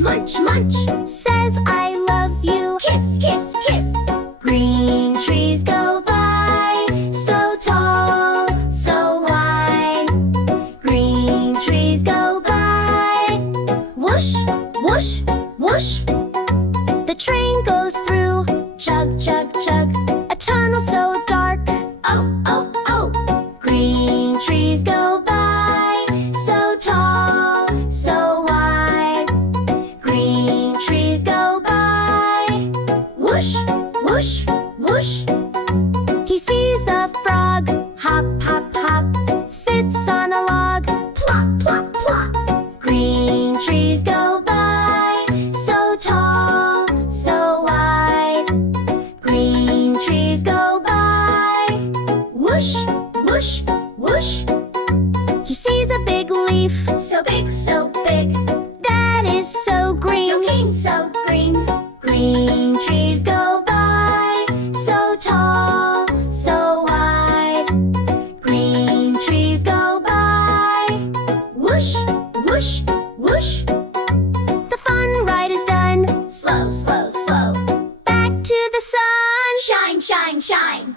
Munch, munch, munch. Says I love you. Kiss, kiss, kiss. Green trees go by, so tall, so wide. Green trees go by, whoosh, whoosh, whoosh. The train goes through, chug, chug, chug. A tunnel so dark, oh, oh, oh. Green trees go by, so tall, so wide. Green trees go by, whoosh, whoosh, whoosh. He sees a frog, hop, hop, hop. Sits on a log, plop, plop, plop. Green trees go by, so tall, so wide. Green trees go by, whoosh, whoosh, whoosh. He sees a big leaf, So big, so big. that is so green. Your cane so green. Green trees go by, so tall, so wide. Green trees go by, whoosh, whoosh, whoosh. The fun ride is done, Slow, slow, slow. back to the sun. Shine, shine, shine.